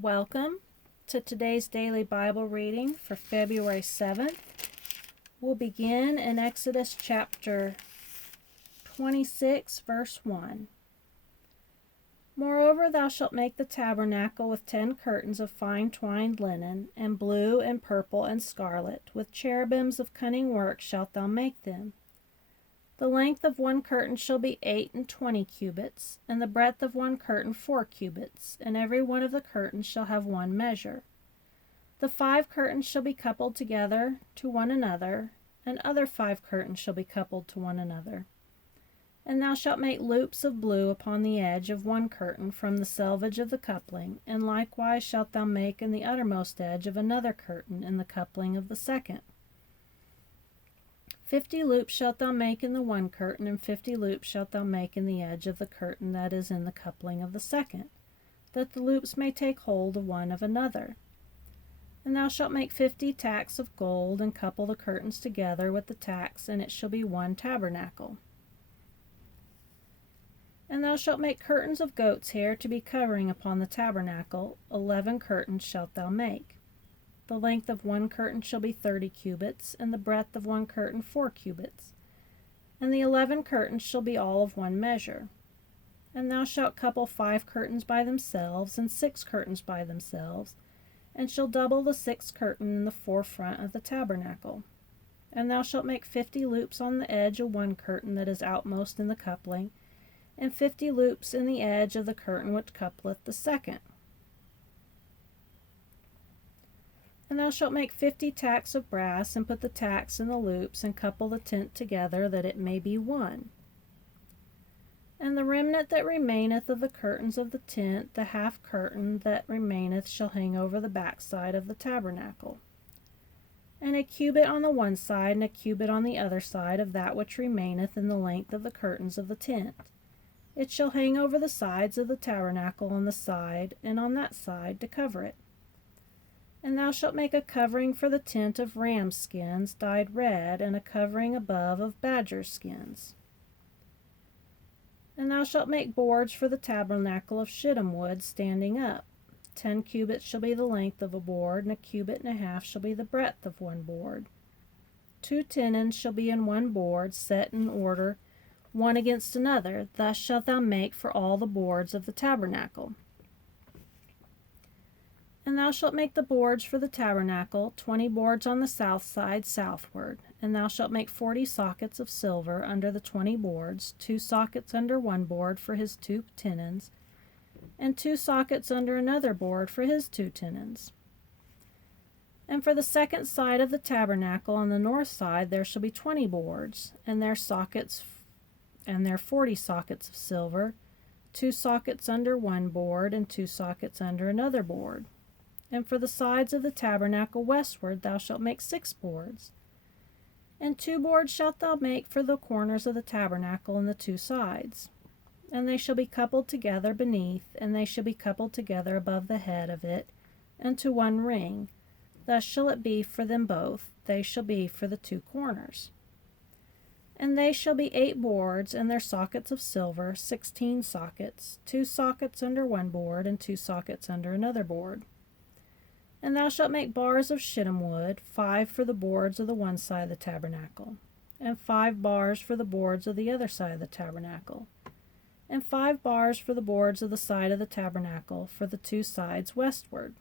Welcome to today's daily Bible reading for February 7th. We'll begin in Exodus chapter 26, verse 1. Moreover, thou shalt make the tabernacle with 10 curtains of fine twined linen, and blue and purple and scarlet, with cherubims of cunning work shalt thou make them. The length of one curtain shall be 28 cubits, and the breadth of one curtain 4 cubits, and every one of the curtains shall have one measure. The 5 curtains shall be coupled together to one another, and other 5 curtains shall be coupled to one another. And thou shalt make loops of blue upon the edge of one curtain from the selvage of the coupling, and likewise shalt thou make in the uttermost edge of another curtain in the coupling of the second. 50 loops shalt thou make in the one curtain, and 50 loops shalt thou make in the edge of the curtain that is in the coupling of the second, that the loops may take hold of one of another. And thou shalt make 50 tacks of gold, and couple the curtains together with the tacks, and it shall be one tabernacle. And thou shalt make curtains of goat's hair to be covering upon the tabernacle. 11 curtains shalt thou make. The length of one curtain shall be 30 cubits, and the breadth of one curtain 4 cubits. And the 11 curtains shall be all of one measure. And thou shalt couple 5 curtains by themselves, and 6 curtains by themselves, and shall double the 6th curtain in the forefront of the tabernacle. And thou shalt make 50 loops on the edge of one curtain that is outmost in the coupling, and 50 loops in the edge of the curtain which coupleth the second. And thou shalt make 50 tacks of brass, and put the tacks in the loops, and couple the tent together, that it may be one. And the remnant that remaineth of the curtains of the tent, the half curtain that remaineth, shall hang over the backside of the tabernacle. And a cubit on the one side, and a cubit on the other side of that which remaineth in the length of the curtains of the tent. It shall hang over the sides of the tabernacle on the side, and on that side, to cover it. And thou shalt make a covering for the tent of ram's skins dyed red, and a covering above of badger's skins. And thou shalt make boards for the tabernacle of shittim wood standing up. 10 cubits shall be the length of a board, and a cubit and a half shall be the breadth of one board. 2 tenons shall be in one board, set in order, one against another. Thus shalt thou make for all the boards of the tabernacle. And thou shalt make the boards for the tabernacle, 20 boards on the south side southward. And thou shalt make 40 sockets of silver under the 20 boards, 2 sockets under one board for his 2 tenons, and 2 sockets under another board for his 2 tenons. And for the second side of the tabernacle on the north side there shall be 20 boards, and their 40 sockets of silver, 2 sockets under one board, and 2 sockets under another board. And for the sides of the tabernacle westward thou shalt make 6 boards. And 2 boards shalt thou make for the corners of the tabernacle and the 2 sides. And they shall be coupled together beneath, and they shall be coupled together above the head of it, unto one ring. Thus shall it be for them both. They shall be for the 2 corners. And they shall be 8 boards, and their sockets of silver, 16 sockets, 2 sockets under one board, and 2 sockets under another board. And thou shalt make bars of shittim wood, 5 for the boards of the one side of the tabernacle, and 5 bars for the boards of the other side of the tabernacle, and 5 bars for the boards of the side of the tabernacle for the 2 sides westward.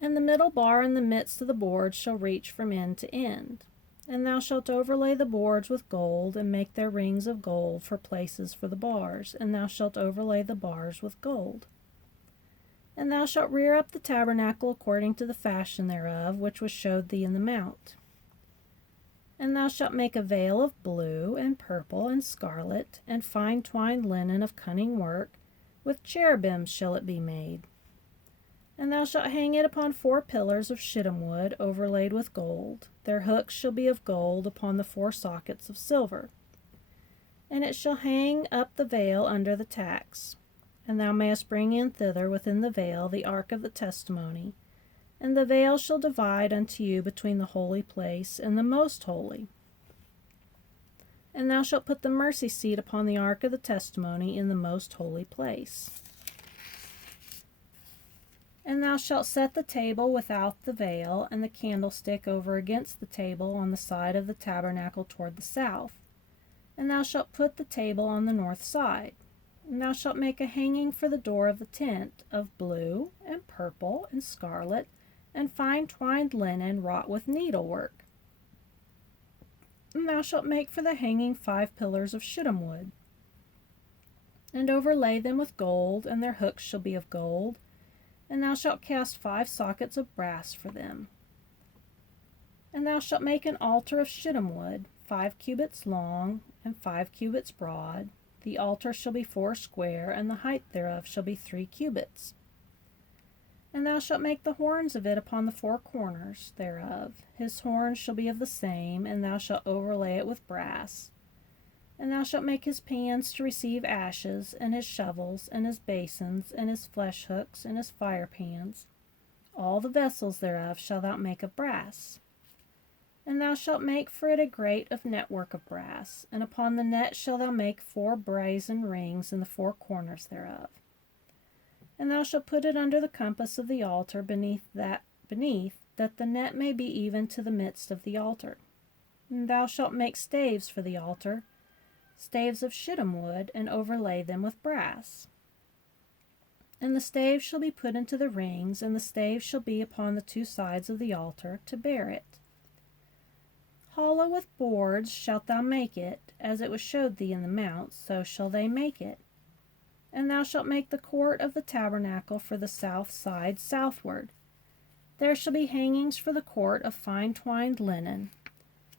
And the middle bar in the midst of the boards shall reach from end to end. And thou shalt overlay the boards with gold, and make their rings of gold for places for the bars, and thou shalt overlay the bars with gold. And thou shalt rear up the tabernacle according to the fashion thereof, which was showed thee in the mount. And thou shalt make a veil of blue, and purple, and scarlet, and fine twined linen of cunning work, with cherubims shall it be made. And thou shalt hang it upon 4 pillars of shittim wood, overlaid with gold. Their hooks shall be of gold upon the 4 sockets of silver. And it shall hang up the veil under the tacks. And thou mayest bring in thither within the veil the ark of the testimony, and the veil shall divide unto you between the holy place and the most holy. And thou shalt put the mercy seat upon the ark of the testimony in the most holy place. And thou shalt set the table without the veil, and the candlestick over against the table on the side of the tabernacle toward the south. And thou shalt put the table on the north side. And thou shalt make a hanging for the door of the tent of blue and purple and scarlet and fine twined linen wrought with needlework. And thou shalt make for the hanging 5 pillars of shittim wood, and overlay them with gold, and their hooks shall be of gold. And thou shalt cast 5 sockets of brass for them. And thou shalt make an altar of shittim wood, 5 cubits long and 5 cubits broad. The altar shall be 4 square, and the height thereof shall be 3 cubits. And thou shalt make the horns of it upon the 4 corners thereof. His horns shall be of the same, and thou shalt overlay it with brass. And thou shalt make his pans to receive ashes, and his shovels, and his basins, and his flesh hooks, and his fire pans. All the vessels thereof shalt thou make of brass. And thou shalt make for it a grate of network of brass, and upon the net shalt thou make 4 brazen rings in the 4 corners thereof. And thou shalt put it under the compass of the altar beneath, that the net may be even to the midst of the altar. And thou shalt make staves for the altar, staves of shittim wood, and overlay them with brass. And the staves shall be put into the rings, and the staves shall be upon the 2 sides of the altar to bear it. Hollow with boards shalt thou make it, as it was showed thee in the mount, so shall they make it. And thou shalt make the court of the tabernacle for the south side southward. There shall be hangings for the court of fine twined linen,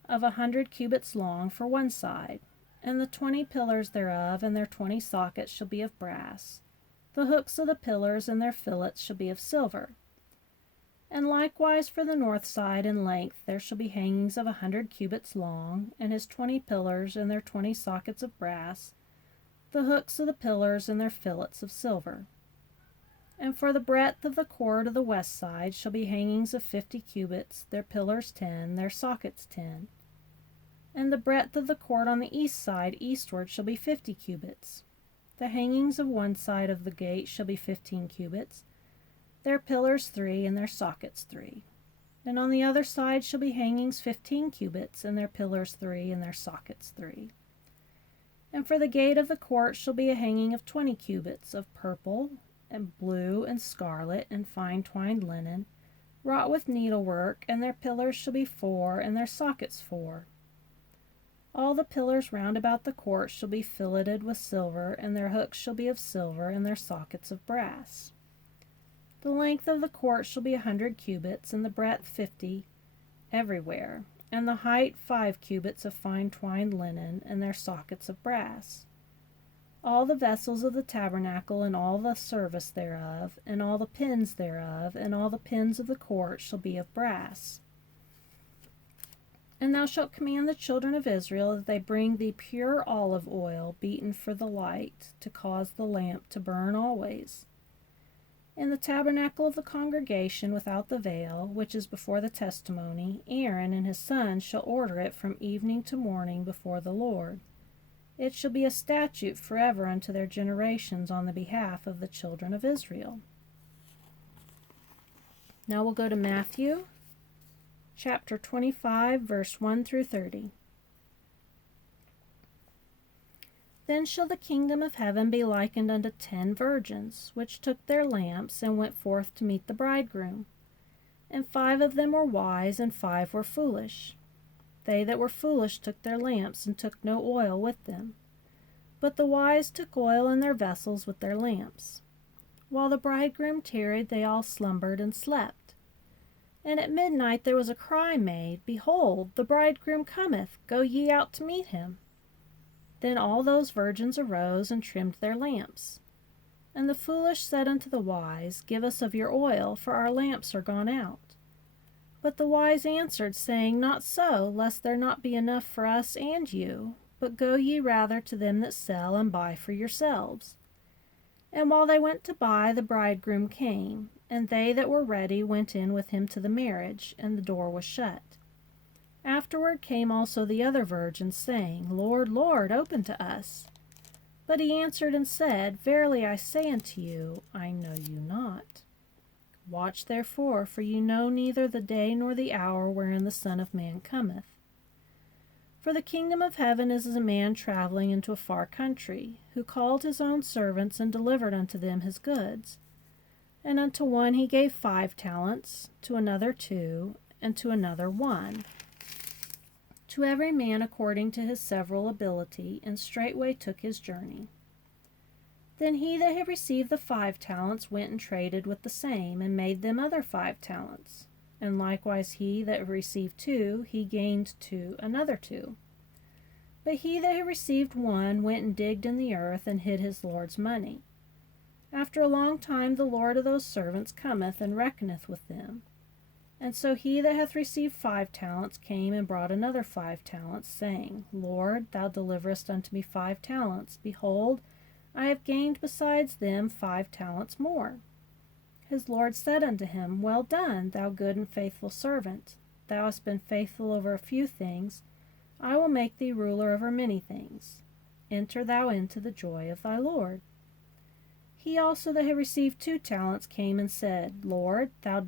of 100 cubits long for one side. And the 20 pillars thereof and their 20 sockets shall be of brass. The hooks of the pillars and their fillets shall be of silver. And likewise for the north side in length there shall be hangings of 100 cubits long, and his 20 pillars and their 20 sockets of brass, the hooks of the pillars and their fillets of silver. And for the breadth of the court of the west side shall be hangings of 50 cubits, their pillars 10, their sockets 10. And the breadth of the court on the east side eastward shall be 50 cubits. The hangings of one side of the gate shall be 15 cubits, their pillars 3, and their sockets 3. And on the other side shall be hangings 15 cubits, and their pillars 3, and their sockets 3. And for the gate of the court shall be a hanging of 20 cubits, of purple, and blue, and scarlet, and fine twined linen, wrought with needlework, and their pillars shall be 4, and their sockets 4. All the pillars round about the court shall be filleted with silver, and their hooks shall be of silver, and their sockets of brass. The length of the court shall be 100 cubits, and the breadth 50 everywhere, and the height 5 cubits of fine twined linen, and their sockets of brass. All the vessels of the tabernacle, and all the service thereof, and all the pins thereof, and all the pins of the court shall be of brass. And thou shalt command the children of Israel that they bring thee pure olive oil beaten for the light, to cause the lamp to burn always. In the tabernacle of the congregation without the veil, which is before the testimony, Aaron and his sons shall order it from evening to morning before the Lord. It shall be a statute forever unto their generations on the behalf of the children of Israel. Now we'll go to Matthew chapter 25, verse 1 through 30. Then shall the kingdom of heaven be likened unto 10 virgins, which took their lamps, and went forth to meet the bridegroom. And 5 of them were wise, and 5 were foolish. They that were foolish took their lamps, and took no oil with them. But the wise took oil in their vessels with their lamps. While the bridegroom tarried, they all slumbered and slept. And at midnight there was a cry made, Behold, the bridegroom cometh, go ye out to meet him. Then all those virgins arose and trimmed their lamps. And the foolish said unto the wise, Give us of your oil, for our lamps are gone out. But the wise answered, saying, Not so, lest there not be enough for us and you, but go ye rather to them that sell, and buy for yourselves. And while they went to buy, the bridegroom came, and they that were ready went in with him to the marriage, and the door was shut. Afterward came also the other virgins, saying, Lord, Lord, open to us. But he answered and said, Verily I say unto you, I know you not. Watch therefore, for you know neither the day nor the hour wherein the Son of Man cometh. For the kingdom of heaven is as a man traveling into a far country, who called his own servants and delivered unto them his goods. And unto one he gave 5 talents, to another 2, and to another 1, to every man according to his several ability, and straightway took his journey. Then he that had received the 5 talents went and traded with the same, and made them other 5 talents. And likewise he that had received 2, he gained another 2. But he that had received 1 went and digged in the earth, and hid his Lord's money. After a long time the Lord of those servants cometh, and reckoneth with them. And so he that hath received 5 talents came and brought another 5 talents, saying, Lord, thou deliverest unto me 5 talents. Behold, I have gained besides them 5 talents more. His Lord said unto him, Well done, thou good and faithful servant. Thou hast been faithful over a few things. I will make thee ruler over many things. Enter thou into the joy of thy Lord. He also that had received 2 talents came and said, Lord, thou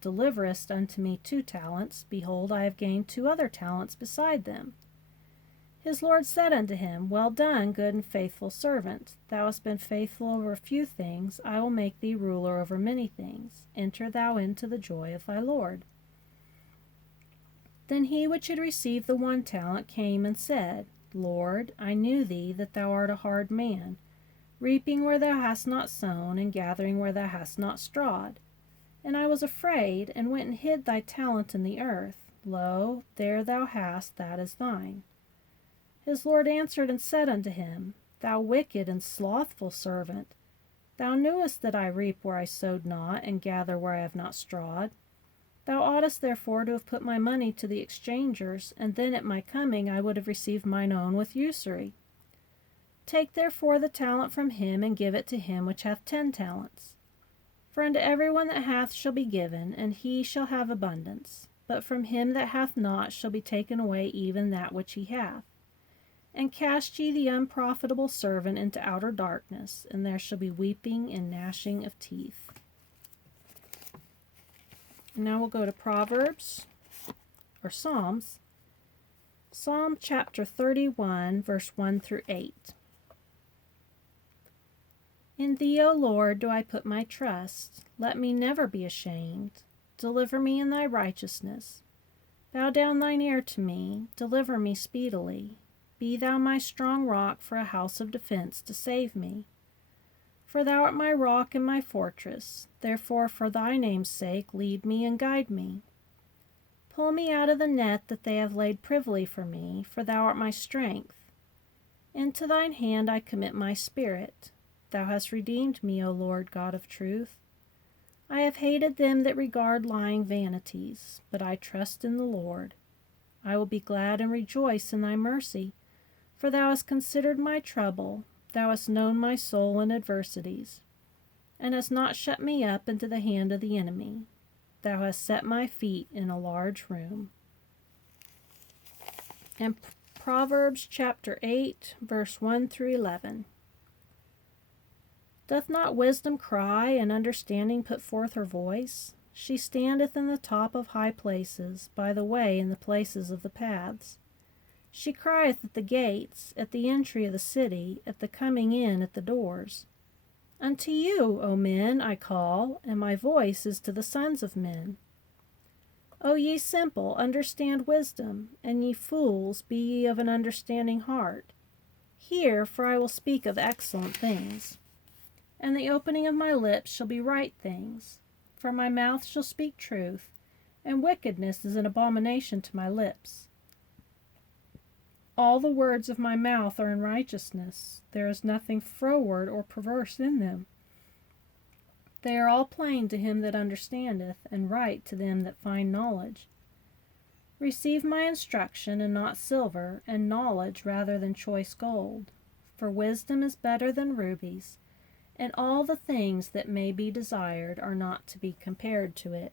deliverest unto me 2 talents. Behold, I have gained 2 other talents beside them. His Lord said unto him, Well done, good and faithful servant. Thou hast been faithful over a few things. I will make thee ruler over many things. Enter thou into the joy of thy Lord. Then he which had received the 1 talent came and said, Lord, I knew thee that thou art a hard man, reaping where thou hast not sown, and gathering where thou hast not strawed. And I was afraid, and went and hid thy talent in the earth. Lo, there thou hast that is thine. His Lord answered and said unto him, Thou wicked and slothful servant, thou knewest that I reap where I sowed not, and gather where I have not strawed. Thou oughtest therefore to have put my money to the exchangers, and then at my coming I would have received mine own with usury. Take therefore the talent from him, and give it to him which hath 10 talents. For unto every one that hath shall be given, and he shall have abundance. But from him that hath not shall be taken away even that which he hath. And cast ye the unprofitable servant into outer darkness, and there shall be weeping and gnashing of teeth. And now we'll go to Proverbs, or Psalms. Psalm chapter 31, verse 1 through 8. In thee, O Lord, do I put my trust. Let me never be ashamed. Deliver me in thy righteousness. Bow down thine ear to me. Deliver me speedily. Be thou my strong rock for a house of defense to save me. For thou art my rock and my fortress. Therefore for thy name's sake lead me and guide me. Pull me out of the net that they have laid privily for me, for thou art my strength. Into thine hand I commit my spirit. Thou hast redeemed me, O Lord God of truth. I have hated them that regard lying vanities, but I trust in the Lord. I will be glad and rejoice in thy mercy, for thou hast considered my trouble. Thou hast known my soul in adversities, and hast not shut me up into the hand of the enemy. Thou hast set my feet in a large room. And Proverbs chapter 8, verse 1 through 11. Doth not wisdom cry, and understanding put forth her voice? She standeth in the top of high places, by the way in the places of the paths. She crieth at the gates, at the entry of the city, at the coming in at the doors. Unto you, O men, I call, and my voice is to the sons of men. O ye simple, understand wisdom, and ye fools, be ye of an understanding heart. Hear, for I will speak of excellent things. And the opening of my lips shall be right things. For my mouth shall speak truth, and wickedness is an abomination to my lips. All the words of my mouth are in righteousness. There is nothing froward or perverse in them. They are all plain to him that understandeth, and right to them that find knowledge. Receive my instruction, and not silver, and knowledge rather than choice gold. For wisdom is better than rubies, and all the things that may be desired are not to be compared to it.